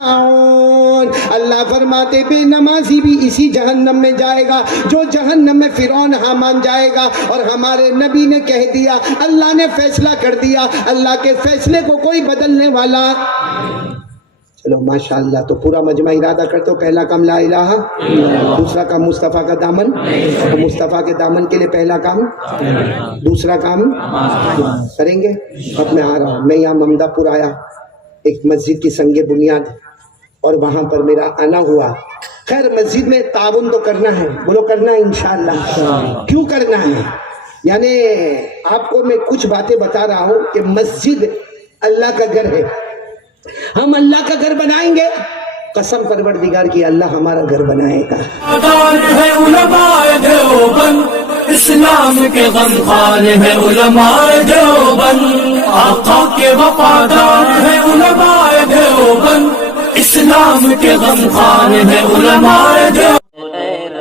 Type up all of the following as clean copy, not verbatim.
اللہ فرماتے بے نمازی بھی اسی جہنم میں جائے گا جو جہنم میں فرعون حامان جائے گا. اور ہمارے نبی نے کہہ دیا, اللہ نے فیصلہ کر دیا, اللہ کے فیصلے کو کوئی بدلنے والا. چلو ماشاءاللہ. تو پورا مجمع ارادہ کرتے ہو, پہلا کام لا الہ, دوسرا کام مصطفیٰ کا دامن, تو مصطفیٰ کے دامن کے لیے پہلا کام, دوسرا کام کریں گے. اب میں آ رہا ہوں, میں یہاں ممدہ پور آیا, ایک مسجد کی سنگ بنیاد, اور وہاں پر میرا آنا ہوا. خیر مسجد میں تعاون تو کرنا ہے, بولو کرنا ہے انشاءاللہ. کیوں کرنا ہے؟ یعنی آپ کو میں کچھ باتیں بتا رہا ہوں کہ مسجد اللہ کا گھر ہے, ہم اللہ کا گھر بنائیں گے, قسم پروردگار کی اللہ ہمارا گھر بنائے گا. ہے علماء دیوبند, اسلام کے غمخوار ہے علماء دیوبند, آقا کے وفادار ہے علماء دیوبند, اسلام کے غمخوار ہے علماء دیوبند.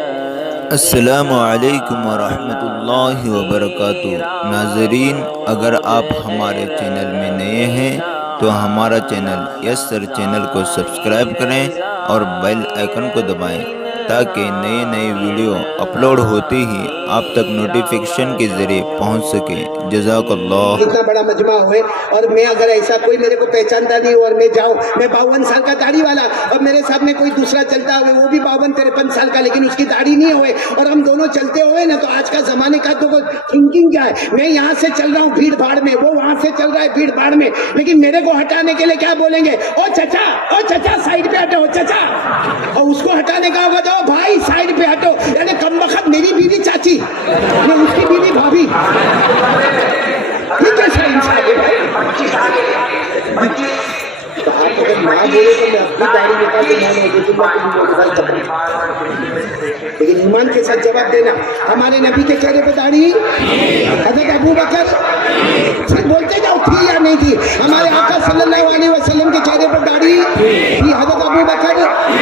السلام علیکم ورحمۃ اللہ وبرکاتہ. ناظرین, اگر آپ ہمارے چینل میں نئے ہیں تو ہمارا چینل یس سر چینل کو سبسکرائب کریں اور بیل آئیکن کو دبائیں تاکہ نئے نئے ویڈیو اپلوڈ ہوتے ہی آپ تک نوٹیفیکیشن کے ذریعے پہنچ سکے. جزاک اللہ. اتنا بڑا مجمع ہوئے اور میں اگر ایسا کوئی میرے کو پہچانتا نہیں ہو اور میں جاؤں, میں 52 سال کا داڑھی والا, اور میرے سامنے کوئی دوسرا چلتا ہوئے وہ بھی 52-53 سال کا, لیکن اس کی داڑھی نہیں ہوئے, اور ہم دونوں چلتے ہوئے نا, تو آج کا زمانے کا تو تھنکنگ کیا ہے, میں یہاں سے چل رہا ہوں بھیڑ بھاڑ میں, وہ وہاں سے چل رہا ہے بھیڑ بھاڑ میں, لیکن میرے کو ہٹانے کے لیے کیا بولیں گے, او چچا سائڈ پہ ہٹو چچا, اور اس کو ہٹانے کا ہوگا تو بھائی سائڈ پہ ہٹو. یعنی کم وقت میری بیوی چاچی, یعنی اس کی بیوی بھابھی. یہ کیسا انسان ہے بھائی؟ تو آپ اگر نہ بولے تو میں اپنی داڑھی دیتا کہ میں نے, لیکن ایمان کے ساتھ جواب دینا. ہمارے نبی کے چہرے پہ داڑھی, حضرت ابو بکر, صرف بولتے جاؤ تھی یا نہیں تھی. ہمارے آقا صلی اللہ علیہ وسلم کے چہرے پر داڑھی تھی, حضرت ابو بکر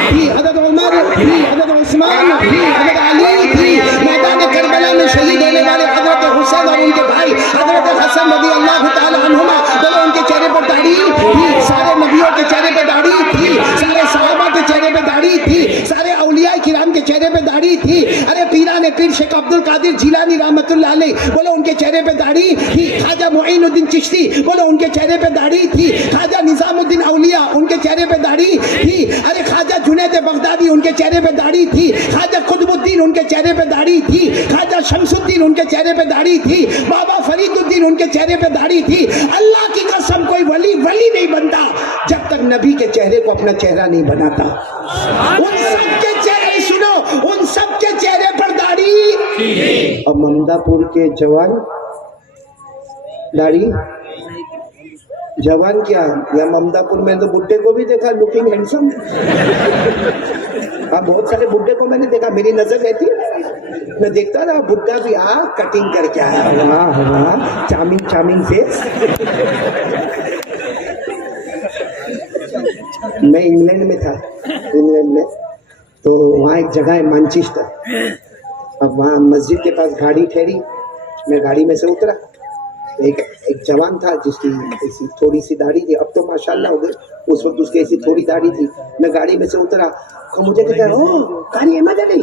تھی, حضرت عمر تھی, حضرت عثمان تھی, حضرت علی تھی. میدان کربلا میں شہید ہونے والے حضرت حسین اور ان کے بھائی حضرت حسن رضی اللہ تعالی عنہما, دونوں ان کے چہرے پر داڑھی تھی. سارے نبیوں کے چہرے پہ داڑھی تھی, سارے صحابہ کے چہرے پہ داڑھی تھی, سارے اولیاء کرام کے چہرے پہ داڑھی تھی. ارے پیران پیر شیخ عبد القادر جیلانی رحمۃ اللہ علیہ, بولو ان کے چہرے پہ داڑھی تھی. خواجہ معین الدین چشتی, بولو ان کے چہرے پہ داڑھی تھی. خواجہ نظام الدین اولیاء, ان کے چہرے پہ داڑھی تھی. ارے خواجہ جنید بغدادی, ان کے چہرے پہ داڑھی تھی. خواجہ قطب الدین, ان کے چہرے پہ داڑھی تھی. خواجہ شمس الدین, ان کے چہرے پہ داڑھی تھی. بابا فرید الدین, ان کے چہرے پہ داڑھی تھی. اللہ کی قسم کوئی ولی نہیں بنتا جب تک نبی کے چہرے کو اپنا چہرہ نہیں بناتا. ان سب کے چہرے سنو, ان سب کے چہرے پر داڑھی. اور ممدہ پور کے جوان داڑھی, جوان کیا, یا ممدہ پور میں تو بڈھے کو بھی دیکھا لکنگ ہینڈسم. ہاں بہت سارے بڈھے کو میں نے دیکھا, میری نظر رہتی, میں دیکھتا رہا بڈھا بھی کٹنگ کر کے آیا, چامنگ فیس. میں انگلینڈ میں تھا, انگلینڈ میں, تو وہاں ایک جگہ ہے مانچسٹر. اب وہاں مسجد کے پاس گاڑی ٹھہری, میں گاڑی میں سے اترا, ایک جوان تھا جس کی ایسی تھوڑی سی داڑھی تھی, اب تو ماشاءاللہ ہو گئی, اس وقت اس کی ایسی تھوڑی داڑھی تھی. میں گاڑی میں سے اترا, مجھے کہتا ہے او قاری احمد علی.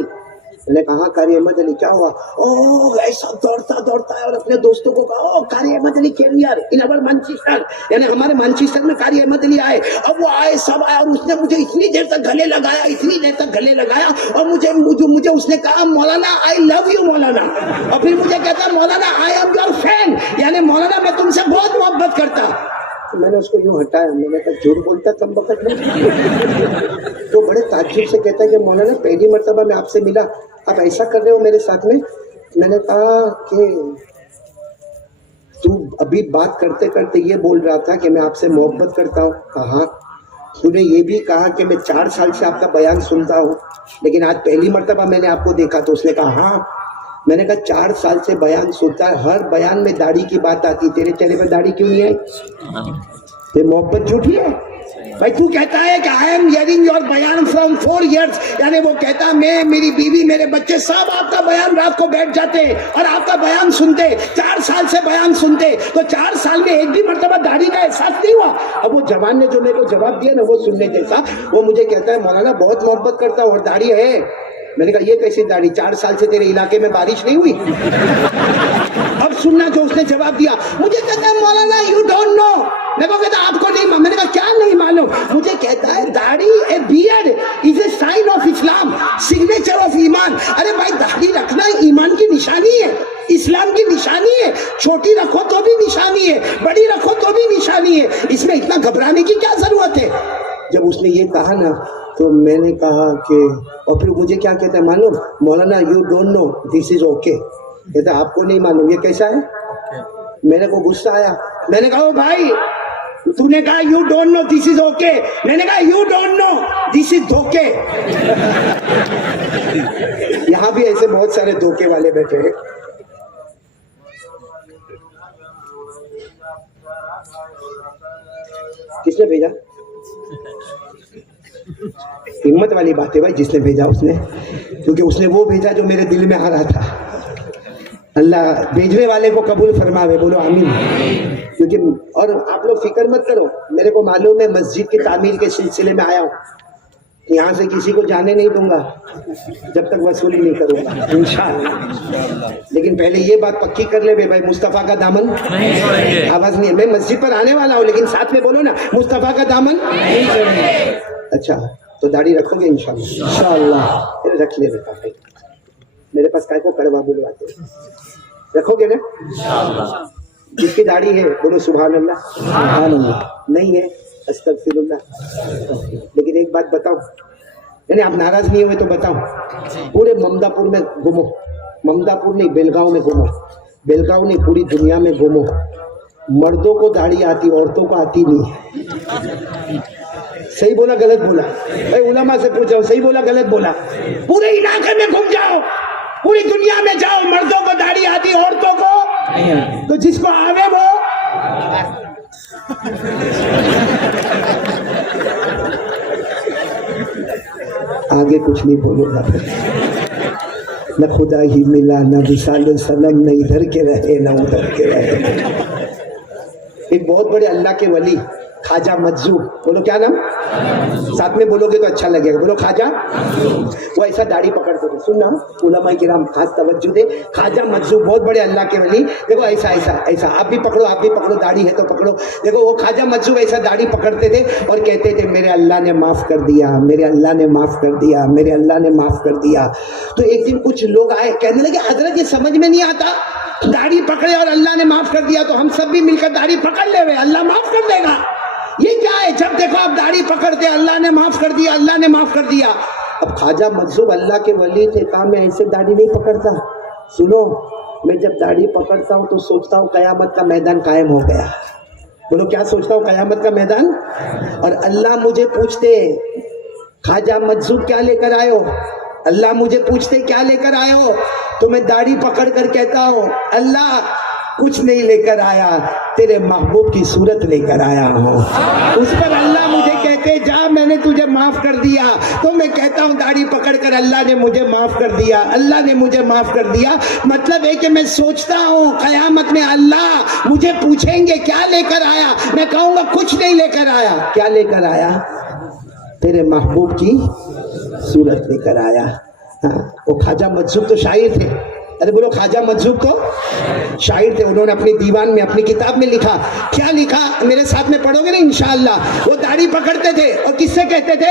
میں نے کہا قاری احمد علی کیا ہوا؟ او ایسا دوڑتا ہے اور اپنے دوستوں کو کہا او قاری احمد علی کیم یار ان اور مانچسٹر, یعنی ہمارے مانچسٹر میں قاری احمد علی آئے. اب وہ آئے, سب آئے, اور اس نے مجھے اتنی دیر تک گلے لگایا, اور مجھے اس نے کہا مولانا آئی لو یو مولانا, اور پھر مجھے کہتا مولانا آئی ایم یور فین, یعنی مولانا میں تم سے بہت محبت کرتا. میں نے اس کو یوں ہٹایا, میں نے کہا جھوٹ بولتا کم وقت میں. تو بڑے تعجب سے کہتا ہے کہ مولانا پہلی مرتبہ میں آپ سے ملا, آپ ایسا کر رہے ہو میرے ساتھ میں. میں نے کہا کہ تو ابھی بات کرتے کرتے یہ بول رہا تھا کہ میں آپ سے محبت کرتا ہوں. کہا تو نے یہ بھی کہا کہ میں 4 سال سے آپ کا بیان سنتا ہوں, لیکن آج پہلی مرتبہ میں نے آپ کو دیکھا. تو اس نے کہا ہاں. میں نے کہا 4 سال سے بیان سنتا ہے, ہر بیان میں داڑھی کی بات آتی, تیرے چہرے پہ داڑھی کیوں نہیں آئی؟ یہ محبت جھوٹی ہے. بھائی تو کہتا ہے کہ I am hearing your بیان from 4 years, یعنی وہ کہتا میں, میری بیوی, میرے بچے سب آپ کا بیان رات کو بیٹھ جاتے اور آپ کا بیان سنتے, 4 سال سے بیان سنتے, تو 4 سال میں ایک بھی مرتبہ داڑھی کا احساس نہیں ہوا. اب وہ جوان نے جو میرے کو جواب دیا نا وہ سننے جیسا, وہ مجھے کہتا ہے مولانا بہت محبت کرتا ہوں اور داڑھی ہے. میں نے کہا یہ کیسی داڑھی, 4 سال سے تیرے علاقے میں بارش نہیں ہوئی؟ اب سننا جو اس نے جواب دیا, مجھے کہتا ہے مولانا یو ڈونٹ نو. میں کو کہتا آپ کو نہیں معلوم. میں نے کہا کیا نہیں معلوم؟ مجھے کہتا ہے داڑھی a beard is a sign of Islam, signature of ایمان. ارے بھائی داڑھی رکھنا ایمان کی نشانی ہے, اسلام کی نشانی ہے. چھوٹی رکھو تو بھی نشانی ہے, بڑی رکھو تو بھی نشانی ہے. اس میں اتنا گھبرانے کی کیا ضرورت ہے؟ جب اس نے یہ کہا نا تو میں نے کہا کہ, اور پھر مجھے کیا کہتا ہے معلوم, مولانا you don't know this is okay. کہتا آپ کو نہیں معلوم یہ کیسا ہے؟ میرے کو غصہ آیا. میں نے کہا بھائی تو نے کہا you don't know this is okay, میں نے کہا یو ڈونٹ نو دس از دھوکے. یہاں بھی ایسے بہت سارے دھوکے والے بیٹھے ہیں. کس نے بھیجا؟ ہمت والی بات ہے بھائی, جس نے بھیجا اس نے, کیونکہ اس نے وہ بھیجا جو میرے دل میں آ رہا تھا. اللہ بھیجنے والے کو قبول فرماوے, بولو آمین. کیونکہ اور آپ لوگ فکر مت کرو, میرے کو معلوم ہے مسجد کی تعمیر کے سلسلے میں آیا ہوں, یہاں سے کسی کو جانے نہیں دوں گا جب تک وصولی نہیں کروں گا انشاءاللہ. لیکن پہلے یہ بات پکی کر لے بھائی, مصطفیٰ کا دامن آواز نہیں ہے. میں مسجد پر آنے والا ہوں لیکن ساتھ میں بولو نا, مصطفیٰ کا دامن. اچھا تو داڑھی رکھو گے انشاءاللہ. پھر رکھ لے بیٹا بھائی, میرے پاس کائے کو کڑوا بلواتے, رکھو گے نا؟ جس کی داڑھی ہے بولو سبحان اللہ, سبحان اللہ. نہیں ہے استغفر اللہ. لیکن ایک بات بتاؤں, یعنی آپ ناراض نہیں ہوئے تو بتاؤں, پورے ممدا پور میں گھومو, ممدا پور نہیں بیلگاؤں میں گھومو, بیلگاؤں نہیں پوری دنیا میں گھومو, مردوں کو داڑھی آتی عورتوں کو آتی نہیں. صحیح بولا غلط بولا؟ بھائی علماء سے پوچھو, صحیح بولا غلط بولا؟ پورے علاقے میں گھوم جاؤ, پوری دنیا میں جاؤ, مردوں کو داڑھی آتی عورتوں کو, تو جس کو آوے وہ آگے کچھ نہیں بولوں گا. نہ خدا ہی ملا, نہ وصال سلم, نہ ادھر کے رہے نہ ادھر کے رہے. ایک بہت بڑے اللہ کے ولی خواجہ مجذوب, بولو کیا نام, ساتھ میں بولو گے تو اچھا لگے گا, بولو خواجہ. وہ ایسا داڑھی پکڑتے تھے, سننا علماء کرام خاص توجہ دے. خواجہ مجذوب بہت بڑے اللہ کے ولی, دیکھو ایسا ایسا ایسا, آپ بھی پکڑو, آپ بھی پکڑو, داڑھی ہے تو پکڑو. دیکھو وہ خواجہ مجذوب ایسا داڑھی پکڑتے تھے اور کہتے تھے میرے اللہ نے معاف کر دیا, میرے اللہ نے معاف کر دیا, میرے اللہ نے معاف کر دیا. تو ایک دن کچھ لوگ آئے, کہنے لگے حضرت یہ سمجھ میں نہیں آتا, داڑھی پکڑے اور اللہ نے معاف کر دیا تو ہم سب بھی مل کر داڑھی پکڑ لے ہوئے, اللہ معاف کر دے گا. یہ کیا ہے؟ جب دیکھو آپ داڑھی پکڑتے اللہ نے معاف کر دیا, اللہ نے معاف کر دیا. اب خواجہ مجذوب اللہ کے ولی تھے, کہا میں ایسے داڑھی نہیں پکڑتا. سنو, میں جب داڑھی پکڑتا ہوں تو سوچتا ہوں قیامت کا میدان قائم ہو گیا. بولو کیا سوچتا ہوں؟ قیامت کا میدان. اور اللہ مجھے پوچھتے خواجہ مجذوب کیا لے کر آئے ہو, اللہ مجھے پوچھتے کیا لے کر آئے ہو, تو میں داڑھی پکڑ کر کہتا ہوں اللہ کچھ نہیں لے کر آیا, تیرے محبوب کی صورت لے کر آیا ہوں. اس پر اللہ مجھے کہتے جا میں نے تجھے معاف کر دیا, تو میں کہتا ہوں داڑھی پکڑ کر اللہ نے مجھے معاف کر دیا, اللہ نے مجھے معاف کر دیا. مطلب ہے کہ میں سوچتا ہوں قیامت میں اللہ مجھے پوچھیں گے کیا لے کر آیا, میں کہوں گا کچھ نہیں لے کر آیا. کیا لے کر آیا؟ تیرے محبوب کی صورت لے کر آیا. وہ خواجہ مجذوب تو شاعر تھے, ارے بولو خواجہ مجذوب تو شاعر تھے. انہوں نے اپنی دیوان میں اپنی کتاب میں لکھا, کیا لکھا میرے ساتھ میں پڑھو گے نا انشاءاللہ. وہ داڑھی پکڑتے تھے اور کس سے کہتے تھے,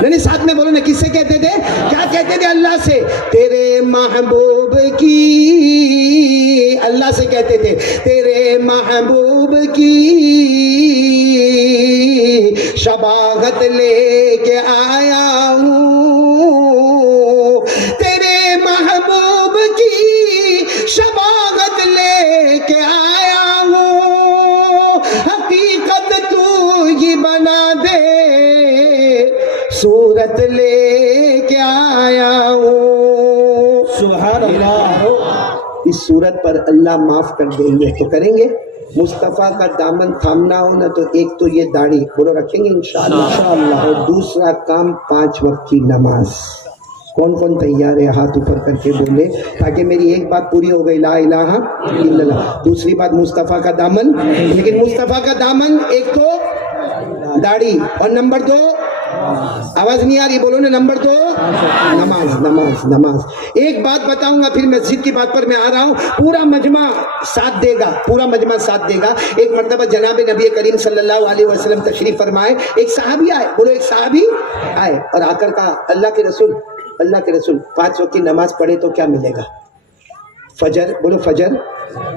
نہیں ساتھ میں بولو نا, کس سے کہتے تھے, کیا کہتے تھے؟ اللہ سے. تیرے محبوب کی, اللہ سے کہتے تھے تیرے محبوب کی شباغت لے کے آیا ہوں, تیرے محبوب کی شباغت لے کے آیا ہوں, حقیقت تو ہی بنا دے صورت لے کے آیا ہوں. سبحان اللہ. اس صورت پر اللہ معاف کر دیں گے تو کریں گے, मुस्तफ़ा का दामन थामना हो ना तो एक तो ये दाढ़ी बोलो रखेंगे इंशाअल्लाह, और दूसरा काम 5 वक्त की नमाज। कौन कौन तैयार है हाथ ऊपर करके बोले, ताकि मेरी एक बात पूरी हो गई, ला इलाहा इल्लल्लाह। दूसरी बात मुस्तफ़ा का दामन, लेकिन मुस्तफ़ा का दामन एक तो दाढ़ी, और नंबर 2 आवाज नहीं आ रही, बोलो ना, नंबर 2 नमाज नमाज नमाज। एक बात बताऊंगा फिर मस्जिद की बात पर मैं आ रहा हूँ, पूरा मजमा साथ देगा, पूरा मजमा साथ देगा। एक मर्तबा जनाब नबी करीम सल्लल्लाहु अलैहि वसल्लम तशरीफ फरमाए, एक सहाबी आए, बोलो एक सहाबी आए और आकर कहा, अल्लाह के रसूल 5 वक्त की नमाज पढ़े तो क्या मिलेगा? फजर, बोलो फजर,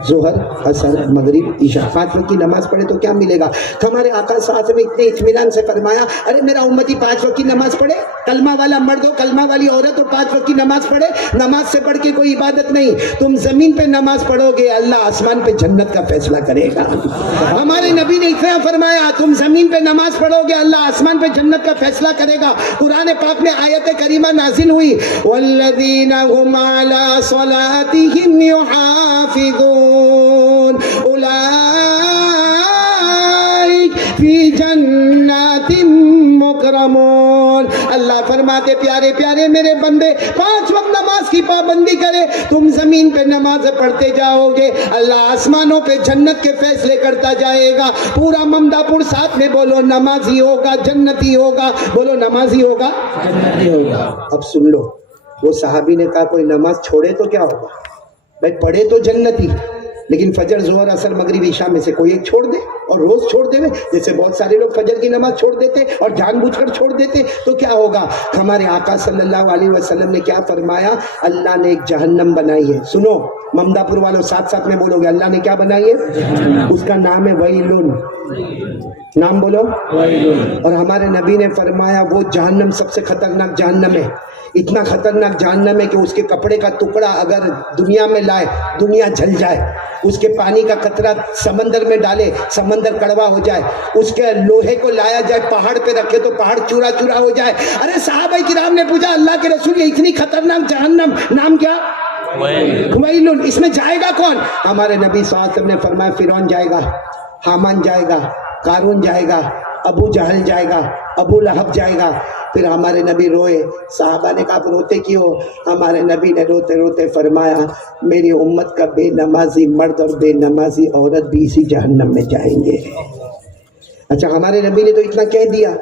जोहर, असर, मगरिब, ईशा, 5 वक्त की नमाज पढ़े तो क्या मिलेगा? तो हमारे आका साहब ने इतने इत्मीनान से फरमाया, अरे मेरा उम्मती 5 वक्त की नमाज पढ़े, कलमा वाला मर्द हो, कलमा वाली औरत हो, 5 वक्त की नमाज पढ़े, नमाज से बढ़ के कोई इबादत नहीं। तुम जमीन पे नमाज पढ़ोगे, अल्लाह आसमान पे जन्नत का फैसला करेगा। हमारे नबी ने इतना फरमाया, तुम जमीन पे नमाज पढ़ोगे, अल्लाह आसमान पे जन्नत का फैसला करेगा। कुरान पाक में आयत करीमा नाजिल हुई, वल्लज़ीना हुम अला सलातिहिम युहाफिज़ून उलाइक फी जन्नातिम मुकरमून। अल्लाह फरमाते, प्यारे प्यारे मेरे बंदे, 5 वक्त नमाज की पाबंदी करे, तुम जमीन पे नमाज पढ़ते जाओगे, अल्लाह आसमानों पे जन्नत के फैसले करता जाएगा। पूरा ममदापुर साथ में बोलो, नमाजी होगा जन्नती होगा, बोलो नमाजी होगा जन्नती होगा। अब सुन लो, वो सहाबी ने कहा कोई नमाज छोड़े तो क्या होगा? भाई पढ़े तो जन्नती, लेकिन फजर, जोहर, असर, मगरिब, ईशा में से कोई एक छोड़ दे और रोज छोड़ दे, जैसे बहुत सारे लोग फजर की नमाज छोड़ देते और जानबूझकर छोड़ देते, तो क्या होगा? हमारे आका सल्लल्लाहु अलैहि वसल्लम ने क्या फरमाया? अल्लाह ने एक जहन्नम बनाई है। सुनो ममदापुर वालों, साथ साथ में बोलोगे, अल्लाह ने क्या बनाई है? उसका नाम है वैलुन। नाम बोलो वैलुन। और हमारे नबी ने फरमाया वो जहन्नम सबसे खतरनाक जहन्नम है। इतना खतरनाक जहन्नम है कि उसके कपड़े का टुकड़ा अगर दुनिया में लाए, दुनिया जल जाए। उसके पानी का कतरा समंदर में डाले, समंदर कड़वा हो जाए। उसके लोहे को लाया जाए, पहाड़ पे रखे तो पहाड़ चूरा चूरा हो जाए। अरे साहबा किराम ने पूछा, अल्लाह के रसूल, ये इतनी खतरनाक जहन्नम, नाम क्या? वैलुन। इसमें जाएगा कौन? हमारे नबी सल्लल्लाहु अलैहि वसल्लम ने फरमाया, फिरौन जाएगा, हामान जाएगा, कारून जाएगा, अबू जहल जाएगा, अबू लहब जाएगा। फिर हमारे नबी रोए। साहबा ने कहा रोते क्यों? हमारे नबी ने रोते रोते फरमाया, मेरी उम्मत का बेनमाजी मर्द और बेनमाजी औरत भी इसी जहन्नम में जाएंगे। अच्छा, हमारे नबी ने तो इतना कह दिया,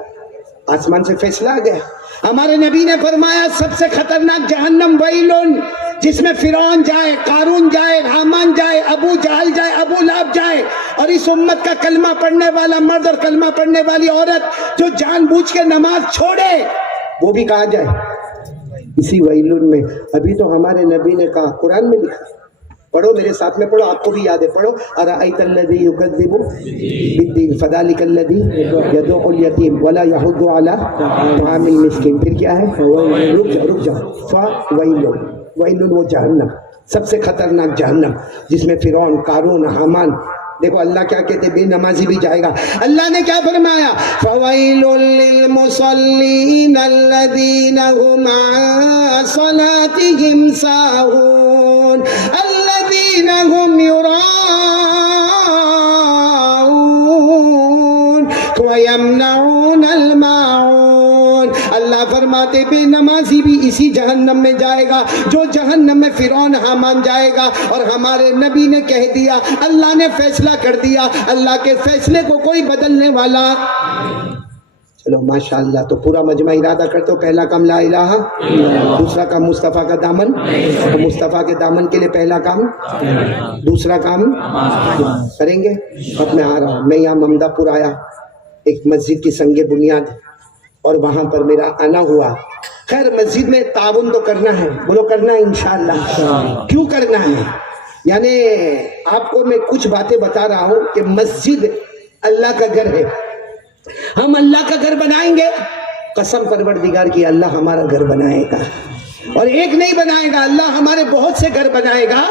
आसमान से फैसला आ गया। हमारे नबी ने फरमाया सबसे खतरनाक जहन्नम वैलुन, जिसमें फिरौन जाए, कारून जाए, हामान जाए, अबू जहल जाए, अबू लहब जाए। और इस उम्मत का कलमा पढ़ने वाला मर्द और कलमा पढ़ने वाली औरत जो जानबूझ के नमाज छोड़े, वो भी कहाँ जाए? इसी वैलुन में। अभी तो हमारे नबी ने कहा, कुरान में लिखा, पढ़ो मेरे साथ में, पढ़ो, आपको भी याद है, पढ़ो, अराअयतल्लज़ी युकज़्ज़िबु बिद्दीन फ़ज़ालिकल्लज़ी यदउल यतीम वला यहुद्दु अला ता'ामिल मिस्कीन। फिर क्या है? रुक जाओ। वैलुन वो जहन्नम, सबसे खतरनाक जहन्नम, जिसमें फिरौन, कारून, हामान। देखो अल्लाह क्या कहते, बेनमाजी भी जाएगा। अल्लाह ने क्या फरमाया? फ़वैलुल लिल मुसल्लीन अल्लज़ीना हुम अन सलातिहिम साहून अल्लज़ीना हुम युराऊन व यमनऊनल माऊन। अल्लाह फरमाते बेनमाजी भी इसी जहन्नम में जाएगा जो जहन्नम में फिरौन, हामान जाएगा। और हमारे नबी ने कह दिया, अल्लाह ने फैसला कर दिया, अल्लाह के फैसले को कोई बदलने वाला। चलो माशाअल्लाह। तो पूरा मजमा इरादा करते हो, पहला काम ला इलाहा, दूसरा काम मुस्तफ़ा का दामन, तो मुस्तफ़ा के दामन के लिए पहला काम, दूसरा काम करेंगे। अब मैं आ रहा हूँ, मैं यहाँ ममदापुर आया, एक मस्जिद की संगे बुनियाद, और वहाँ पर मेरा आना हुआ। खैर मस्जिद में ताउन तो करना है, बोलो करना है इंशाअल्लाह। क्यों करना है? यानी आपको मैं कुछ बातें बता रहा हूँ कि मस्जिद अल्लाह का घर है, हम अल्लाह का घर बनाएंगे। कसम परवरदिगार की, अल्लाह हमारा घर बनाएगा, और एक नहीं बनाएगा, अल्लाह हमारे बहुत से घर बनाएगा।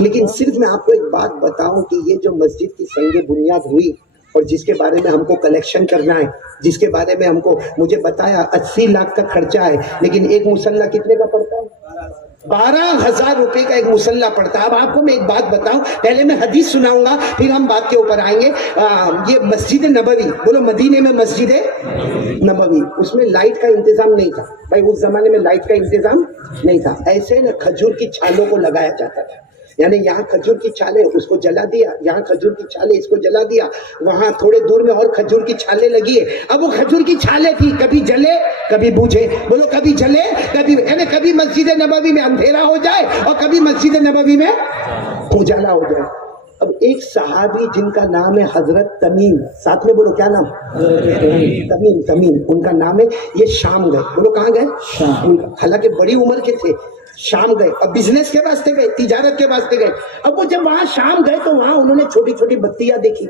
लेकिन सिर्फ मैं आपको एक बात बताऊं कि ये जो मस्जिद की संगे बुनियाद हुई और जिसके बारे में हमको कलेक्शन करना है, जिसके बारे में हमको, मुझे बताया 80 लाख का खर्चा है, लेकिन एक मुसल्ला कितने का पड़ता है? 12,000 रुपए का एक मुसल्ला पड़ता है। अब आपको मैं एक बात बताऊं, पहले मैं हदीस सुनाऊंगा फिर हम बात के ऊपर आएंगे। ये मस्जिद नबवी, बोलो मदीने में मस्जिद नबवी, उसमें लाइट का इंतजाम नहीं था भाई, उस जमाने में लाइट का इंतजाम नहीं था। ऐसे ना खजूर की छालों को लगाया जाता था, यानी यहाँ खजूर की छाले उसको जला दिया, यहाँ खजूर की छाले इसको जला दिया, वहां थोड़े दूर में और खजूर की छाले लगी है। अब वो खजूर की छाले थी, कभी जले कभी बुझे, बोलो कभी जले कभी, यानी कभी मस्जिद नबवी में अंधेरा हो जाए और कभी मस्जिद नबवी में उजाला हो जाए। अब एक सहाबी जिनका नाम है हजरत तमीम, साथ में बोलो क्या नाम, तमीम उनका नाम है, ये शाम गए, बोलो कहाँ गए, हालांकि बड़ी उम्र के थे, शाम गए, अब बिजनेस के वास्ते गए, तिजारत के वास्ते गए। अब वो जब वहां शाम गए तो वहां उन्होंने छोटी छोटी बत्तियां देखी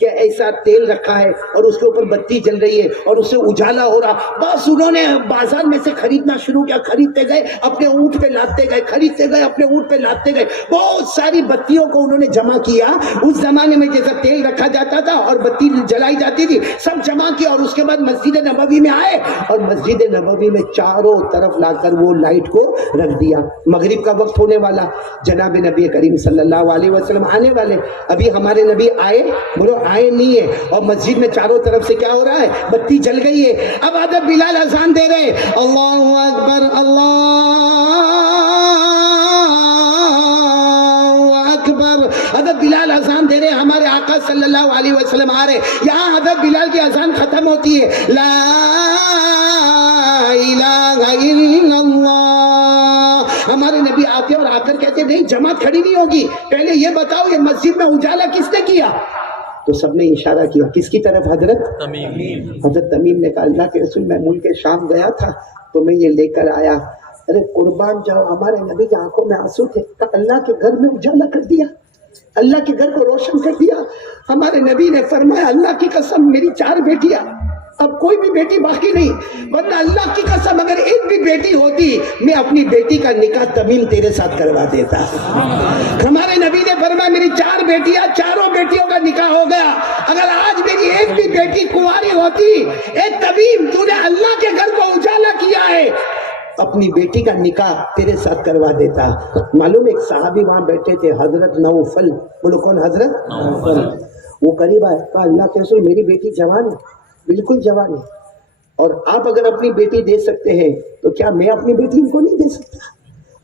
कि ऐसा तेल रखा है और उसके ऊपर बत्ती जल रही है और उससे उजाला हो रहा। बस उन्होंने बाजार में से खरीदना शुरू किया, खरीदते गए अपने ऊंट पे लादते गए, खरीदते गए अपने ऊंट पे लादते गए, बहुत सारी बत्तियों को उन्होंने जमा किया। उस जमाने में जैसा तेल रखा जाता था और बत्ती जलाई जाती थी, सब जमा किया और उसके बाद मस्जिद नबवी में आए और मस्जिद नबवी में चारों तरफ लाकर वो लाइट को रख दिया। मगरिब का वक्त होने वाला, जनाब नबी करीम सल्लल्लाहु अलैहि वसल्लम आने वाले, अभी हमारे नबी आए, बोलो आए नहीं है, और मस्जिद में चारों तरफ से क्या हो रहा है, बत्ती जल गई है। अब हज़रत बिलाल अज़ान दे रहे, अल्लाहु अकबर अल्लाहु अकबर, हज़रत बिलाल अज़ान दे रहे, हमारे आका सल्लल्लाहु अलैहि वसल्लम आ रहे, यहाँ हज़रत बिलाल की अज़ान खत्म होती है, ला इलाहा इल्लल्लाह। हमारे नबी आते और आकर कहते नहीं जमात खड़ी नहीं होगी, पहले ये बताओ ये मस्जिद में उजाला किसने किया। तो सबने इशारा किया किसकी तरफ, हजरत तमीम ने कहा अल्लाह के रसूल मैं मुल्क शाम गया था तो मैं ये लेकर आया। अरे कुर्बान जाओ, हमारे नबी की आंखों में आंसू थे, तो अल्लाह के घर में उजाला कर दिया, अल्लाह के घर को रोशन कर दिया। हमारे नबी ने फरमाया अल्लाह की कसम मेरी 4 बेटियां, अब कोई भी बेटी बाकी नहीं, वरना अल्लाह की कसम अगर एक भी बेटी होती मैं अपनी बेटी का निकाह तमीम तेरे साथ करवा देता। हमारे नबी ने फरमाया मेरी 4 बेटियां, चारों बेटियों का निकाह हो गया, अगर आज मेरी एक भी बेटी कुंवारी होती, ए तमीम तूने अल्लाह के घर को उजाला किया है, अपनी बेटी का निकाह तेरे साथ करवा देता। मालूम एक साहबी वहां बैठे थे, हजरत नौफल, बोलो कौन, हजरत नौफल। वो करीब आए, कहा अल्लाह के रसूल मेरी बेटी जवान है, बिल्कुल जवान है, और आप अगर अपनी बेटी दे सकते हैं तो क्या मैं अपनी बेटी इनको नहीं दे सकता,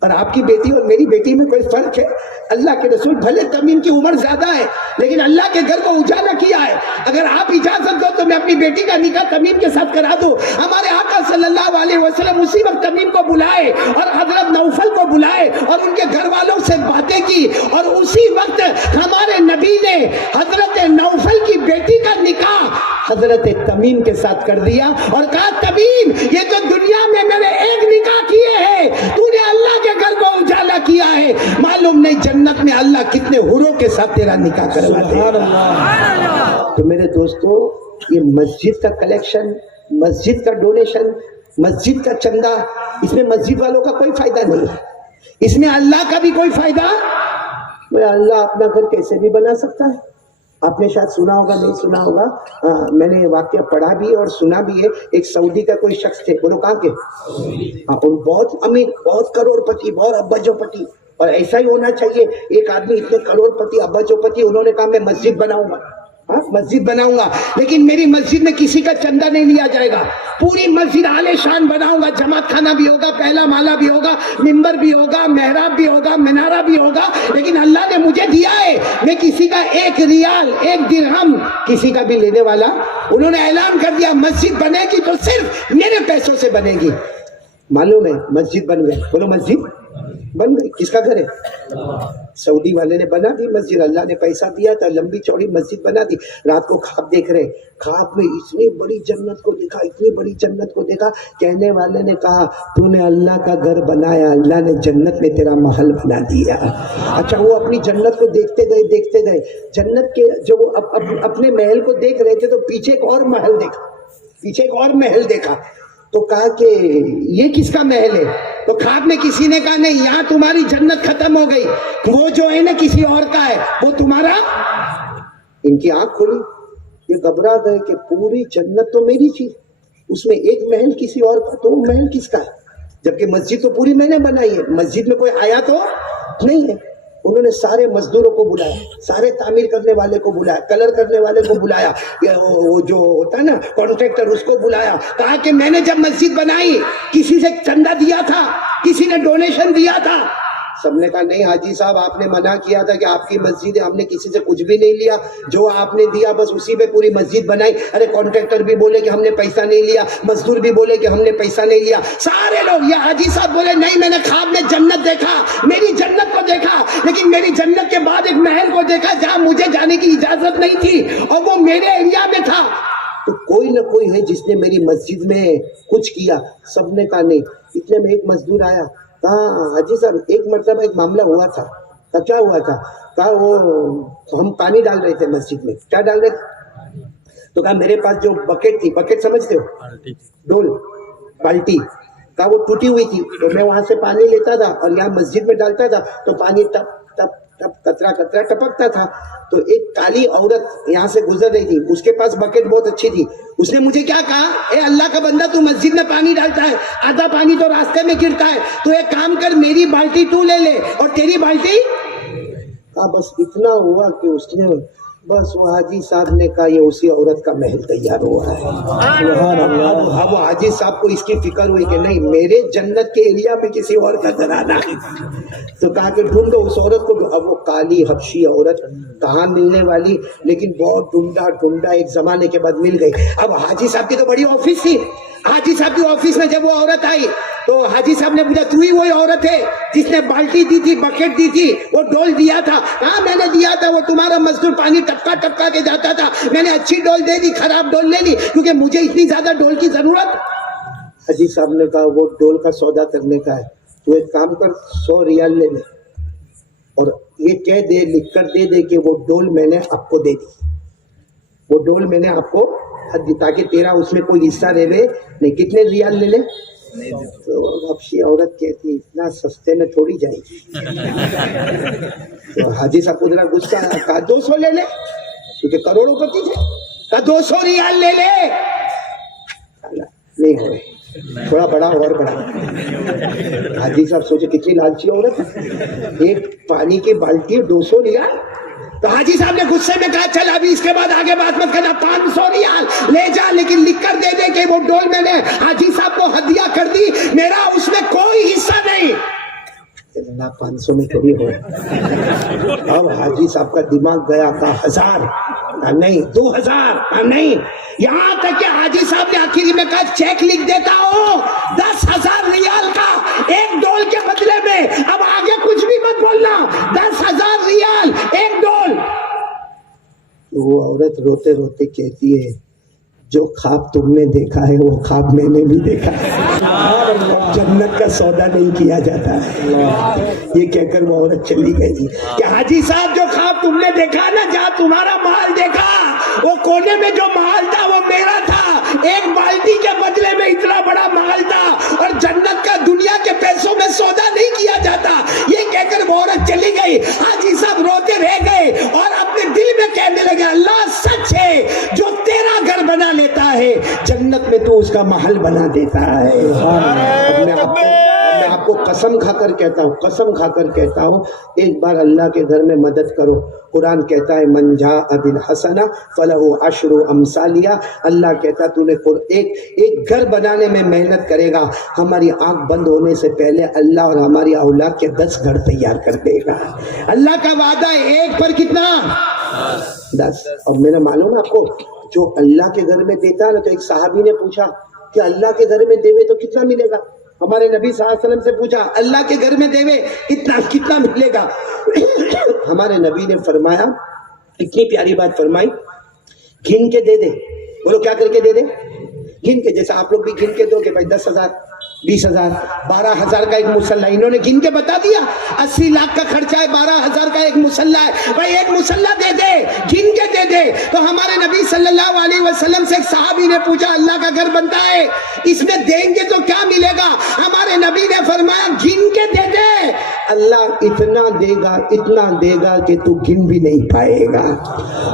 और आपकी बेटी और मेरी बेटी में कोई फर्क है। अल्लाह के रसूल भले तमीम की उम्र ज्यादा है लेकिन अल्लाह के घर को उजाला किया है, अगर आप इजाजत दो तो मैं अपनी बेटी का निकाह तमीम के साथ करा दूं। हमारे आका सल्लल्लाहु अलैहि वसल्लम उसी वक्त तमीम को बुलाए और हजरत नौफल को बुलाए और उनके घर वालों से बातें की, और उसी वक्त हमारे नबी ने हजरत नौफल की बेटी का निकाह हजरत तमीम के साथ कर दिया और कहा तमीम ये तो दुनिया में मैंने एक निकाह किए हैं, तूने अल्लाह के घर को उजाला किया है, मालूम नहीं जन्नत में अल्लाह कितने हुरों के साथ तेरा निकाह करवा दे। तो मेरे दोस्तों ये मस्जिद का कलेक्शन, मस्जिद का डोनेशन, मस्जिद का चंदा, इसमें मस्जिद वालों का कोई फायदा नहीं है, इसमें अल्लाह का भी कोई फायदा। अल्लाह अपना घर कैसे भी बना सकता है, आपने शायद सुना होगा नहीं सुना होगा, मैंने वाक्य पढ़ा भी और सुना भी है। एक सऊदी का कोई शख्स थे, बोलो कहाँ के, बहुत अमीर, बहुत करोड़पति, बहुत अब्बजोपति, और ऐसा ही होना चाहिए। एक आदमी इतने करोड़पति अब्बजोपति, उन्होंने कहा मैं मस्जिद बनाऊंगा, मस्जिद बनाऊंगा, लेकिन मेरी मस्जिद में किसी का चंदा नहीं लिया जाएगा, पूरी मस्जिद आलेशान बनाऊंगा, जमात खाना भी होगा, पहला माला भी होगा, मिंबर भी होगा, मेहराब भी होगा, मिनारा भी होगा, लेकिन अल्लाह ने मुझे दिया है, मैं किसी का 1 रियाल 1 दिरहम किसी का भी लेने वाला। उन्होंने ऐलान कर दिया मस्जिद बनेगी तो सिर्फ मेरे पैसों से बनेगी। मालूम है मस्जिद बन गई, बोलो मस्जिद बन गई, किसका घर है, सऊदी वाले ने बना दी मस्जिद, अल्लाह ने पैसा दिया था, लंबी चौड़ी मस्जिद बना दी। रात को ख्वाब देख रहे, ख्वाब में इतनी बड़ी जन्नत को देखा, इतनी बड़ी जन्नत को देखा, कहने वाले ने कहा तूने अल्लाह का घर बनाया, अल्लाह ने जन्नत में तेरा महल बना दिया। अच्छा वो अपनी जन्नत को देखते गए, जन्नत के जो वो अपने महल को देख रहे थे तो पीछे एक और महल देखा, तो कहा कि ये किसका महल है, तो ख्वाब में किसी ने कहा नहीं यहाँ तुम्हारी जन्नत खत्म हो गई, वो जो है ना किसी और का है, वो तुम्हारा। इनकी आंख खुली, ये घबरा गए कि पूरी जन्नत तो मेरी थी, उसमें एक महल किसी और का, तो वो महल किसका है। جبکہ مسجد تو پوری میں نے بنائی ہے، مسجد میں کوئی آیا تو نہیں ہے۔ انہوں نے سارے مزدوروں کو بلایا، سارے تعمیر کرنے والے کو بلایا، کلر کرنے والے کو بلایا، وہ جو ہوتا ہے نا کانٹریکٹر، اس کو بلایا، کہا کہ میں نے جب مسجد بنائی کسی سے چندہ دیا تھا، کسی نے ڈونیشن دیا تھا؟ سب نے کہا نہیں حاجی صاحب، آپ نے منع کیا تھا کہ آپ کی مسجد ہے، ہم نے کسی سے کچھ بھی نہیں لیا، جو آپ نے دیا بس اسی پہ پوری مسجد بنائی۔ ارے کانٹریکٹر بھی بولے کہ ہم نے پیسہ نہیں لیا، مزدور بھی بولے کہ ہم نے پیسہ نہیں لیا، سارے لوگ۔ یہ حاجی صاحب بولے نہیں، میں نے خواب میں جنت دیکھا، میری جنت کو دیکھا، لیکن میری جنت کے بعد ایک محل کو دیکھا جہاں مجھے جانے کی اجازت نہیں تھی، اور وہ میرے ایریا میں تھا۔ تو کوئی نہ کوئی ہے جس نے میری مسجد میں کچھ کیا۔ سب نے کہا نہیں۔ اتنے میں ایک مزدور آیا، کہا حاجی صاحب ایک مرتبہ ایک معاملہ ہوا تھا۔ کہا کیا ہوا تھا؟ کہا وہ ہم پانی ڈال رہے تھے مسجد میں۔ کیا ڈال رہے تھے؟ تو کہا میرے پاس جو بکیٹ تھی، بکیٹ سمجھتے ہو؟ ڈول، بالٹی، کہا وہ ٹوٹی ہوئی تھی، تو میں وہاں سے پانی لیتا تھا اور یہاں مسجد میں ڈالتا تھا تو پانی ٹپ ٹپ ٹپ قطرہ قطرہ ٹپکتا تھا۔ تو ایک کالی عورت یہاں سے گزر رہی تھی، اس کے پاس بکیٹ بہت اچھی تھی، اس نے مجھے کیا کہا، اے اللہ کا بندہ تو مسجد میں پانی ڈالتا ہے، آدھا پانی تو راستے میں گرتا ہے، تو ایک کام کر میری بالٹی تو لے لے اور تیری بالٹی۔ کہا بس اتنا ہوا کہ اس نے بس وہ حاجی صاحب نے کہا یہ اسی عورت کا محل تیار ہوا ہے۔ سبحان اللہ۔ اب حاجی صاحب کو اس کی فکر ہوئی کہ نہیں میرے جنت کے ایریا میں کسی اور کا گھرانہ ہے، تو کہا کہ ڈھونڈو اس عورت کو۔ اب وہ کالی حبشی عورت کہاں ملنے والی، لیکن بہت ڈھونڈا ڈھونڈا ایک زمانے کے بعد مل گئی۔ اب حاجی صاحب کی تو بڑی آفس تھی، حاجی صاحب کی آفس میں جب وہ عورت آئی تو حاجی صاحب نے پوچھا تو ہی وہی عورت ہے جس نے بالٹی دی تھی، بکیٹ دی تھی، وہ ڈول دیا تھا؟ ہاں میں نے دیا تھا، وہ تمہارا مزدور پانی ٹپکا ٹپکا کے جاتا تھا، میں نے اچھی ڈول دے دی، خراب ڈول لے لی کیونکہ مجھے اتنی زیادہ ڈول کی ضرورت۔ حاجی صاحب نے کہا وہ ڈول کا سودا کرنے کا ہے، تو ایک کام کر 100 ریال لے لے اور یہ کہہ دے، لکھ کر دے دے کہ وہ ڈول میں نے آپ کو دے دی، وہ ڈول میں نے آپ کو دی، تاکہ تیرا اس میں کوئی حصہ رہے نہیں۔ کتنے ریال لے لے؟ تو حبشی عورت کہتی اتنا سستے میں تھوڑی جائے گی۔ تو حاجی صاحب کو ذرا غصہ آیا، کہا 200 لے لے، کیونکہ کروڑوں پتی تھے، کہا 200 ریال لے لے۔ نہیں ہوئے، تھوڑا بڑا اور بڑا۔ حاجی صاحب سوچے کتنی لالچی عورت، ایک پانی کی بالٹی 200 ریال۔ تو حاجی صاحب نے غصے میں کہا چل ابھی اس کے بعد آگے بات مت کرنا، 500 ریال لے جا، لیکن لکھ کر دے دے کہ وہ ڈول میں نے حاجی صاحب کو ہدیہ کر دی، میرا اس میں کوئی حصہ نہیں۔ 500 میں تھوڑی ہو۔ اب حاجی صاحب کا دماغ گیا، کہا 1000 نہیں، 2000 نہیں، یہاں تک کہ حاجی صاحب نے آخری میں کہا چیک لکھ دیتا ہوں 10,000 ریال کا ایک ڈول کے بدلے میں، اب آگے کچھ بھی مت بولنا، 10,000 ریال ایک ڈول۔ وہ عورت روتے روتے کہتی ہے جو خواب تم نے دیکھا ہے وہ خواب میں نے بھی دیکھا ہے، جنت کا سودا نہیں کیا جاتا ہے۔ یہ کہہ کر وہ عورت چلی گئی کہ حاجی صاحب جو خواب تم نے دیکھا نا، جہاں تمہارا محل دیکھا، وہ کونے میں جو محل تھا وہ میرا تھا، ایک بالٹی کے بدلے میں اتنا بڑا محل تھا، اور جنت کا دنیا کے پیسوں میں سودا نہیں کیا جاتا۔ یہ کہہ کر وہ عورت چلی گئی۔ حاجی صاحب روتے رہ گئے اور اپنے دل میں کہنے لگے اللہ سچ ہے، جو تیرا گھر بنا لیتا ہے جنت میں تو اس کا محل بنا دیتا ہے۔ میں آپ کو قسم کھا کر کہتا ہوں، قسم کھا کر کہتا ہوں، ایک بار اللہ کے گھر میں مدد کرو۔ قرآن کہتا ہے من جاء بالحسنہ فلہ عشر امثالہا، اللہ کہتا تو نے ایک گھر بنانے میں محنت کرے گا، ہماری آنکھ بند ہونے سے پہلے اللہ اور ہماری اولاد کے 10 گھر تیار کر دے گا۔ اللہ کا وعدہ ہے، ایک پر کتنا؟ 10۔ اور میرا معلوم ہے آپ کو، جو اللہ کے گھر میں دیتا ہے نا، تو ایک صحابی نے پوچھا کہ اللہ کے گھر میں دیوے تو کتنا ملے گا؟ ہمارے نبی صلی اللہ علیہ وسلم سے پوچھا اللہ کے گھر میں دیوے کتنا ملے گا؟ ہمارے نبی نے فرمایا، اتنی پیاری بات فرمائی، گن کے دے دے۔ بولو کیا کر کے دے دے؟ گن کے، جیسا آپ لوگ بھی گن کے دو کہ بھائی 10,000 20,000 12,000 کا ایک مسلح، انہوں نے گن کے بتا دیا 80 لاکھ کا خرچہ ہے، 12,000 کا ایک مسلح ہے، بھائی ایک مسلح دے دے، گن کے دے دے۔ تو ہمارے نبی صلی اللہ علیہ وسلم سے ایک صحابی نے پوچھا اللہ کا گھر بنتا ہے، اس میں دیں گے تو کیا ملے گا؟ ہمارے نبی نے فرمایا گن کے دے دے، اللہ اتنا دے گا کہ تو گن بھی نہیں پائے گا۔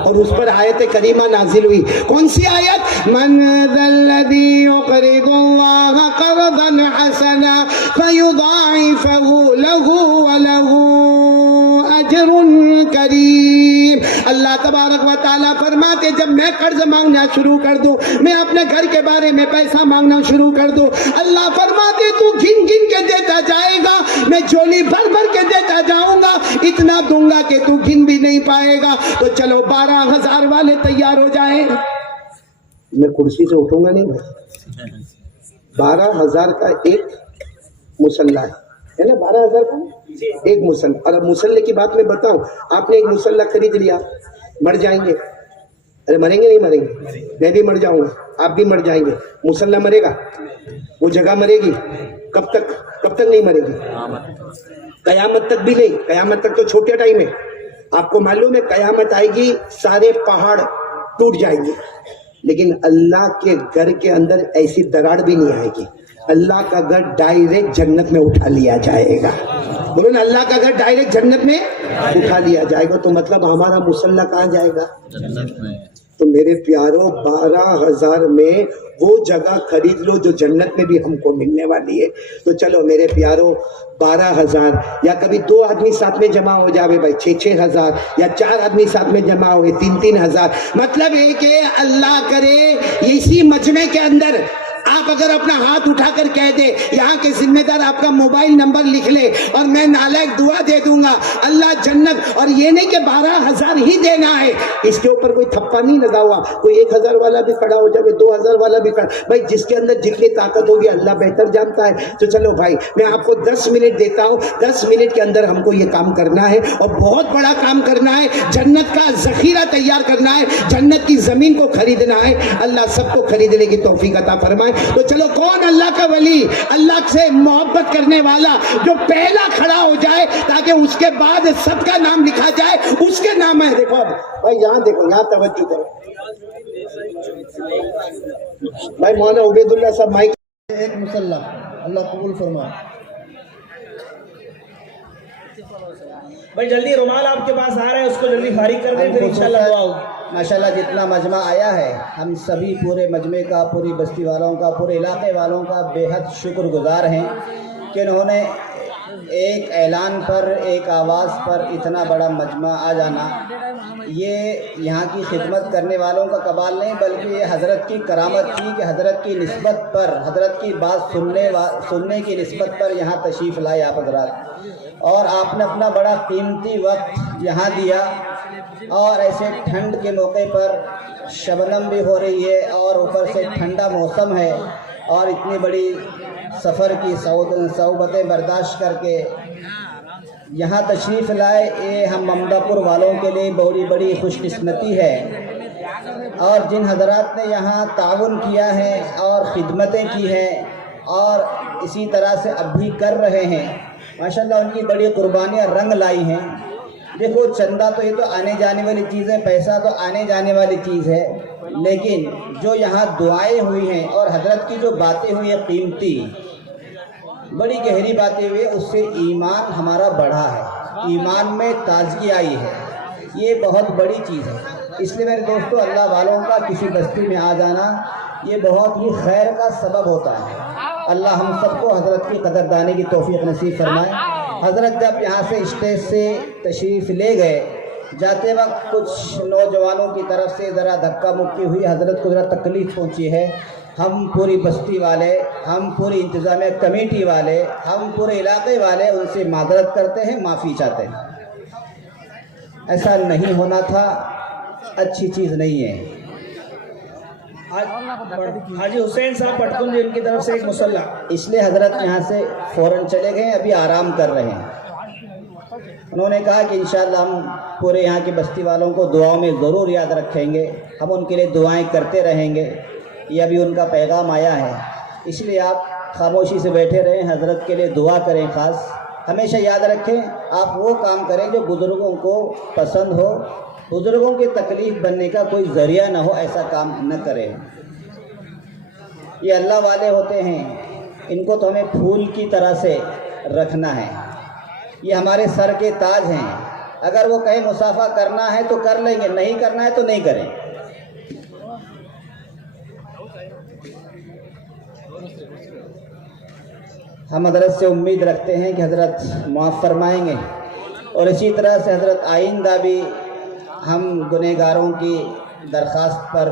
اور اس پر آیت کریمہ نازل ہوئی، کون سی آیت؟ من ذا الذی یقرض اللہ قرضا حسنا युदाइफहु लहु व लहु अजरुन करीम। अल्लाह तबारक व तआला फरमाते जब मैं कर्ज मांगना शुरू कर दूं, मैं अपने घर के बारे में पैसा मांगना शुरू कर दूं, अल्लाह फरमाते तू गिन गिन के देता जाएगा, मैं झोली भर भर के देता जाऊंगा, इतना दूंगा कि तू गिन भी नहीं पाएगा। तो चलो 12,000 वाले तैयार हो जाए। मैं कुर्सी से उठूंगा नहीं भाई। 12,000 का एक मुसल्ला है ना, 12,000 का एक मुसल्ला। और अब मुसल्ले की बात मैं बताऊं, आपने एक मुसल्ला खरीद लिया, मर जाएंगे, अरे मरेंगे नहीं मरेंगे, मैं भी मर जाऊंगा, आप भी मर जाएंगे, मुसल्ला मरेगा, वो जगह मरेगी, कब तक नहीं मरेगी? कयामत तक भी नहीं, कयामत तक तो छोटे टाइम है। आपको मालूम है कयामत आएगी सारे पहाड़ टूट जाएंगे, लेकिन अल्लाह के घर के अंदर ऐसी दरार भी नहीं आएगी। अल्लाह का घर डायरेक्ट जन्नत में उठा लिया जाएगा। बोलो ना, अल्लाह का घर डायरेक्ट जन्नत में उठा लिया जाएगा। तो मतलब हमारा मुसल्ला कहाँ जाएगा? जन्नत में। तो मेरे प्यारों 12,000 में वो जगह खरीद लो जो जन्नत में भी हमको मिलने वाली है। तो चलो मेरे प्यारों 12,000 या कभी 2 आदमी साथ में जमा हो जावे भाई 6-6 हजार, या 4 आदमी साथ में जमा हुए 3-3 हजार। मतलब है कि अल्लाह करे इसी मजमे के अंदर आप अगर अपना हाथ उठाकर कह दे यहाँ के जिम्मेदार आपका मोबाइल नंबर लिख ले और मैं नालायक दुआ दे दूंगा, अल्लाह जन्नत, और ये नहीं कि 12,000 ही देना है, इसके ऊपर कोई थप्पा नहीं लगा हुआ, कोई 1,000 वाला भी खड़ा हो जाए, 2,000 वाला भी खड़ा, भाई जिसके अंदर जितनी ताकत होगी अल्लाह बेहतर जानता है। तो चलो भाई मैं आपको 10 मिनट देता हूँ, 10 मिनट के अंदर हमको ये काम करना है और बहुत बड़ा काम करना है। जन्नत का जखीरा तैयार करना है, जन्नत की जमीन को खरीदना है। अल्लाह सबको खरीदने की तौफीक अता फरमाए। तो चलो कौन अल्लाह का वली, अल्लाह से मोहब्बत करने वाला जो पहला खड़ा हो जाए ताकि उसके बाद सबका नाम लिखा जाए, उसके नाम है। देखो भाई यहाँ देखो, यहाँ तवज्जो करो भाई। मौलाना उबैदुल्लाह साहब माइक। एक मुसल्ला अल्लाह कबूल फरमाए। भाई जल्दी रुमाल आपके पास आ रहा है, उसको जल्दी फारिग कर दें, फिर इंशाल्लाह दुआ होगी। माशाल्लाह जितना मजमा आया है, हम सभी पूरे मजमे का, पूरी बस्ती वालों का, पूरे इलाके वालों का बेहद शुक्रगुजार हैं कि उन्होंने एक ऐलान पर, एक आवाज़ पर इतना बड़ा मजमा आ जाना, ये यहाँ की खिदमत करने वालों का कमाल नहीं बल्कि ये हज़रत की करामत थी कि हज़रत की निस्बत पर, हज़रत की बात सुनने की निस्बत पर यहाँ तशरीफ़ लाए आप हज़रात, और आपने अपना बड़ा कीमती वक्त यहाँ दिया। और ऐसे ठंड के मौके पर शबनम भी हो रही है और ऊपर से ठंडा मौसम है, और इतनी बड़ी सफ़र की सौबतें बर्दाश्त करके यहाँ तशरीफ़ लाए, ये हम ममदापुर वालों के लिए बड़ी बड़ी खुशकिस्मती है। और जिन हज़रात ने यहाँ ताउन किया है और ख़िदमतें की हैं और इसी तरह से अब भी कर रहे हैं, माशाल्लाह उनकी बड़ी कुर्बानियाँ रंग लाई हैं। देखो चंदा तो ये तो आने जाने वाली चीज़ है, पैसा तो आने जाने वाली चीज़ है, लेकिन जो यहाँ दुआएं हुई हैं और हज़रत की जो बातें हुई हैं कीमती, बड़ी गहरी बातें हुई, उससे ईमान हमारा बढ़ा है, ईमान में ताजगी आई है, ये बहुत बड़ी चीज़ है। इसलिए मेरे दोस्तों, अल्लाह वालों का किसी बस्ती में आ जाना ये बहुत ही खैर का सबब होता है। अल्लाह हम सबको हज़रत की कदरदानी की तौफीक नसीब फरमाए। हज़रत जब यहाँ से स्टेज से तशरीफ़ ले गए, जाते वक्त कुछ नौजवानों की तरफ से ज़रा धक्का मुक्की हुई, हज़रत को ज़रा तकलीफ़ पहुँची है। हम पूरी बस्ती वाले, हम पूरी इंतज़ामिया कमेटी वाले, हम पूरे इलाके वाले उनसे माजरत करते हैं, माफ़ी चाहते हैं। ऐसा नहीं होना था, अच्छी चीज़ नहीं है। हाजी हुसैन साहब पटकुन जी उनकी तरफ से एक मुसल्ला, इसलिए हज़रत यहाँ से फ़ौरन चले गए, अभी आराम कर रहे हैं। उन्होंने कहा कि इंशाअल्लाह हम पूरे यहाँ की बस्ती वालों को दुआओं में ज़रूर याद रखेंगे, हम उनके लिए दुआएं करते रहेंगे। ये अभी उनका पैगाम आया है, इसलिए आप खामोशी से बैठे रहें, हज़रत के लिए दुआ करें। ख़ास हमेशा याद रखें, आप वो काम करें जो बुज़ुर्गों को पसंद हो, बुज़ुर्गों की तकलीफ़ बनने का कोई ज़रिया ना हो, ऐसा काम न करें। ये अल्लाह वाले होते हैं, इनको तो हमें फूल की तरह से रखना है, ये हमारे सर के ताज हैं। अगर वो कहें मुसाफा करना है तो कर लेंगे, नहीं करना है तो नहीं करें। हम हज़रत से उम्मीद रखते हैं कि हज़रत माफ़ फरमाएंगे और इसी तरह से हज़रत आइंदा भी हम गुनहगारों की दरख्वास्त पर,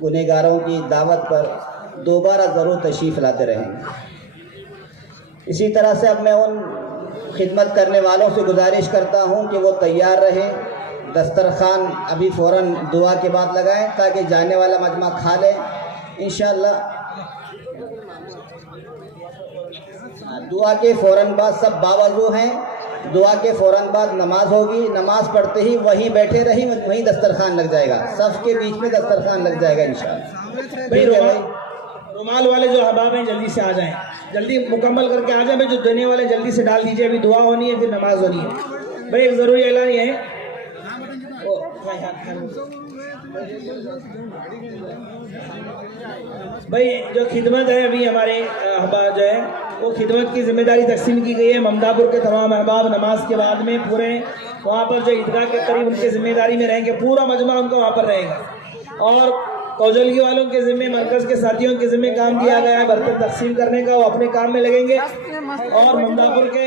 गुनहगारों की दावत पर दोबारा ज़रूर तशरीफ़ लाते रहेंगे। इसी तरह से अब मैं उन खिदमत करने वालों से गुजारिश करता हूं कि वो तैयार रहें, दस्तरखान अभी फ़ौरन दुआ के बाद लगाएं ताकि जाने वाला मजमा खा लें इंशाअल्लाह। दुआ के फ़ौरन बाद सब बावजू हैं, दुआ के फ़ौरन बाद नमाज होगी, नमाज पढ़ते ही वहीं बैठे रही, वहीं दस्तरखान लग जाएगा, सफ़ के बीच में दस्तरखान लग जाएगा इंशाअल्लाह। भाई रुमाल वाले जो अहबाब हैं जल्दी से आ जाएं, जल्दी मुकम्मल करके आ जाएं भाई, जो देने वाले जल्दी से डाल दीजिए, अभी दुआ होनी है फिर नमाज होनी है। भाई एक ज़रूरी ऐलान ये है, भाई जो खिदमत है अभी हमारे अहबाब जो है वो खिदमत की जिम्मेदारी तकसीम की गई है। ममदापुर के तमाम अहबाब नमाज के बाद में पूरे वहाँ पर जो ईदगाह के करीब उनके ज़िम्मेदारी में रहेंगे, पूरा मजमा उनका वहाँ पर रहेगा। और कौजलगी वालों के ज़िम्मे, मरकज़ के साथियों के ज़िम्मे काम दिया गया है बरकत तकसीम करने का, वो अपने काम में लगेंगे। और ममदापुर के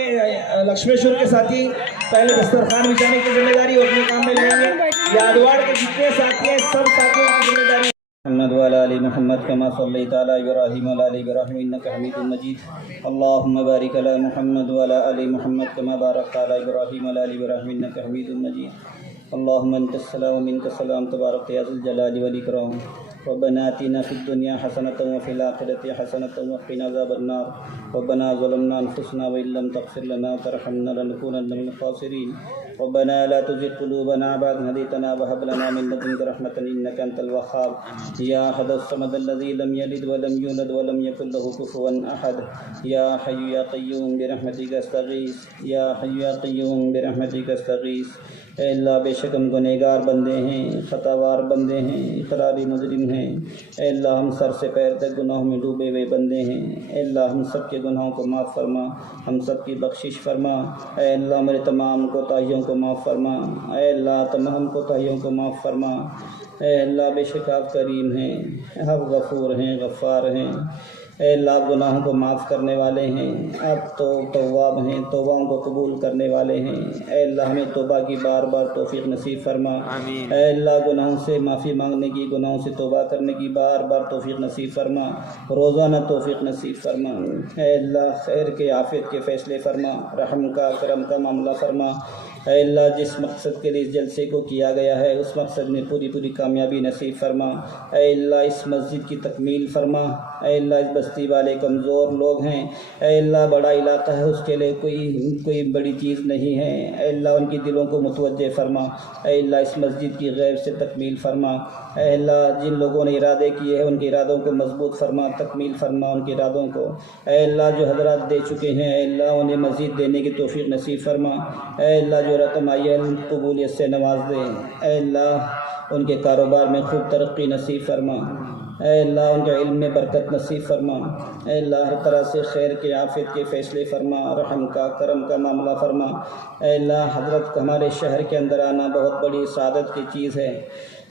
लक्ष्मेश्वर के साथी पहले दस्तरखान बिछाने की जिम्मेदारी वो अपने काम में लगेंगे। यादवाड़ के जितने साथी हैं सब साथियों की जिम्मेदारी। मोहम्मद व अला आलि मोहम्मद कमा सल्लैता अला इब्राहीम व अला आलि इब्राहीम इन्नका हमीदुम मजीद। अल्लाहुम्मा बारिक अला मोहम्मद व अला आलि मोहम्मद कमा बारकता अला इब्राहीम व अला आलि इब्राहीम इन्नका हमीदुम मजीद। अल्लाहुम्मा अंतस सलाम व मिनकस सलाम तबारक या ज़ुल जलाली वल इकराम। रब्बना आतिना फिद दुनिया हसनतन व फिल आखिरति हसनतन व क़िना अज़ाबन्नार। रब्बना ज़लमना अनफुसना व इल्लम तग़फिर लना व तरहमना लनकूनन्ना मिनल ख़ासिरीन। रब्बना ला तुज़िग़ क़ुलूबना बअद इज़ हदयतना व हब लना मिन लदुनका रहमतन इन्नका अंतल वह्हाब। या अहदस समद अल्लज़ी लम यलिद व लम यूलद व लम यकुल लहू कुफ़ुवन अहद। या हय्यु या क़य्यूम बिरहमतिका अस्तगीस, या हय्यु या क़य्यूम बिरहमतिका अस्तगीस। ए अल्लाह बेशक हम गुनहगार बंदे हैं, ख़तावार बंदे हैं, इक़रारी मुजरिम हैं। ए अल्लाह हम सर से पैर तक गुनाहों में डूबे हुए बंदे हैं। ए अल्लाह हम सब के गुनाहों को माफ़ फरमा, हम सब की बख्शिश फरमा। ए अल्लाह मेरे तमाम कोताहियों को माफ़ फरमा। ए अल्लाह तमाम कोताहियों को माफ़ फरमा। ए अल्लाह बेशक आप करीम हैं, आप गफ़ूर हैं, गफ़ार हैं। ए अल्लाह गुनाहों को माफ़ करने वाले हैं, आप तो तव्वाब हैं, तौबाओं को कबूल करने वाले हैं। ए अल्लाह हमें तौबा की बार बार तौफ़ीक़ नसीब फरमा। ए अल्लाह गुनाहों से माफ़ी मांगने की, गुनाहों से तौबा करने की बार बार तौफ़ीक़ नसीब फरमा, रोज़ाना तौफ़ीक़ नसीब फरमा। ए अल्लाह खैर के आफ़ियत के फ़ैसले फरमा, रहम का करम का मामला फरमा। ए अल्लाह जिस मकसद के लिए इस जलसे को किया गया है उस मकसद में पूरी पूरी कामयाबी नसीब फरमा। ए अल्लाह इस मस्जिद की तकमील फरमा। ए अल्लाह इस बस्ती वाले कमज़ोर लोग हैं, ए अल्लाह बड़ा इलाका है उसके लिए कोई बड़ी चीज़ नहीं है। ए अल्लाह उनकी दिलों को मुतवज्जे फरमा। ए अल्लाह इस मस्जिद की गैब से तकमील फरमा। ए अल्लाह जिन लोगों ने इरादे किए हैं उनके इरादों को मजबूत फरमा, तकमील फरमा उनके इरादों को। ए अल्लाह जो हज़रात दे चुके हैं ए अल्लाह उन्हें मज़ीद देने की तौफ़ीक़ नसीब फरमा। ए अल्लाह जो रकम आई है उनको कबूलियत से नवाज दे। ए अल्लाह उनके कारोबार में खूब तरक्की नसीब फरमा। ए अल्लाह उनके इल्म में बरकत नसीब फरमा। ए अल्लाह हर तरह से खैर के आफ़ियत के फ़ैसले फरमा, रहम का करम का मामला फरमा। ए अल्लाह हज़रत हमारे शहर के अंदर आना बहुत बड़ी सादत की चीज़ है।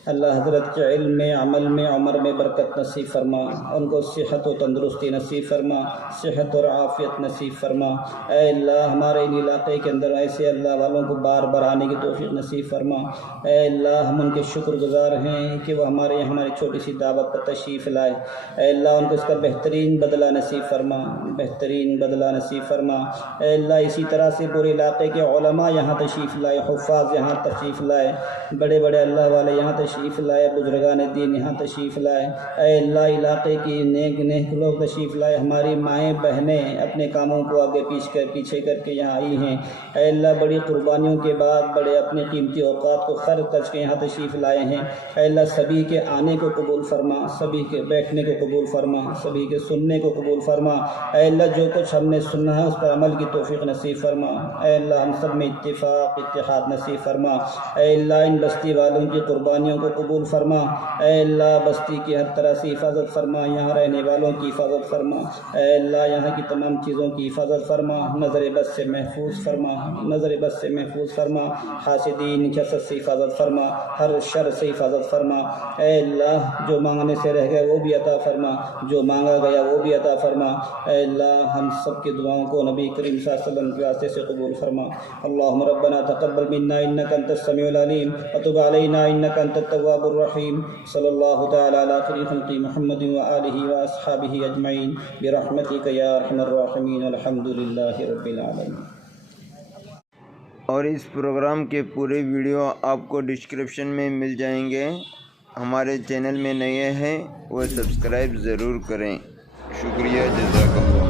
अल्लाह हज़रत के इल्म में, अमल में, उम्र में बरकत नसीब फरमा, उनको सेहत और तंदुरुस्ती नसीब फरमा, सेहत और आफ़ियत नसीब फरमा। ए अल्लाह हमारे इन इलाक़े के अंदर ऐसे अल्लाह वालों को बार बार आने की तौफ़ीक़ नसीब फरमा। ए अल्लाह हम उनके शुक्रगुज़ार हैं कि वो हमारे यहाँ हमारी छोटी सी दावत पर तशरीफ़ लाए। ए अल्लाह उनको इसका बेहतरीन बदला नसीब फरमा, बेहतरीन बदला नसीब फरमा। ए अल्लाह इसी तरह से पूरे इलाक़े के उलमा यहाँ तशरीफ़ लाए, हुफ़ाज़ यहाँ तशरीफ़ लाए, बड़े बड़े अल्लाह वाले यहाँ तशरीफ़ लाए, बुजुर्गान दीन यहाँ तशरीफ़ लाए। ए अल्लाह इलाक़े की नेक नेक लोग तशरीफ़ लाए, हमारी माएँ बहनें अपने कामों को आगे पीछे करके यहाँ आई हैं। ए अल्लाह बड़ी कुर्बानियों के बाद बड़े अपने कीमती औक़ात को खर्च करके यहाँ तशरीफ़ लाए हैं। ए अल्लाह सभी के आने को कबूल फरमा, सभी के बैठने को कबूल फरमा, सभी के सुनने को कबूल फरमा। ए अल्लाह जो कुछ हमने सुना है उस पर अमल की तौफ़ीक़ नसीब फरमा। ए अल्लाह हम सब में इत्तिफ़ाक़ इत्तिहाद नसीब फरमा। ए अल्लाह इन बस्ती वालों की कुर्बानियों को कबूल फरमा। ऐ अल्लाह बस्ती की हर तरह से हिफाजत फरमा, यहाँ रहने वालों की हिफाजत फरमा। ऐ अल्लाह यहाँ की तमाम चीज़ों की हिफाजत फरमा, नज़र बस से महफूज फरमा, नज़र बस से महफूज फरमा। हासिदीन की हसद से हिफाजत फरमा, हर शर से हिफाजत फरमा। ऐ अल्लाह जो मांगने से रह गए वो भी अता फरमा, जो मांगा गया वो भी अता फरमा। ऐ अल्लाह हम सब की दुआओं को नबी करीम सल्लल्लाहु अलैहि वसल्लम के वास्ते से कबूल फरमा। अल्लाहुम्मा रब्बना तक़ब्बल मिन्ना इन्नका अंतस समीउल अलीम व तुब अलैना इन्नका अंतत तव्वाबुर रहीम। सल्लल्लाहु तआला अला खैरि खल्क़ि मुहम्मदिन व आलिहि व अस्हाबिहि अजमईन बिरहमतिका या अरहमर राहिमीन। अल्हम्दुलिल्लाहि रब्बिल आलमीन। और इस प्रोग्राम के पूरे वीडियो आपको डिस्क्रिप्शन में मिल जाएंगे। हमारे चैनल में नए हैं वो सब्सक्राइब ज़रूर करें। शुक्रिया, जज़ाकल्लाह।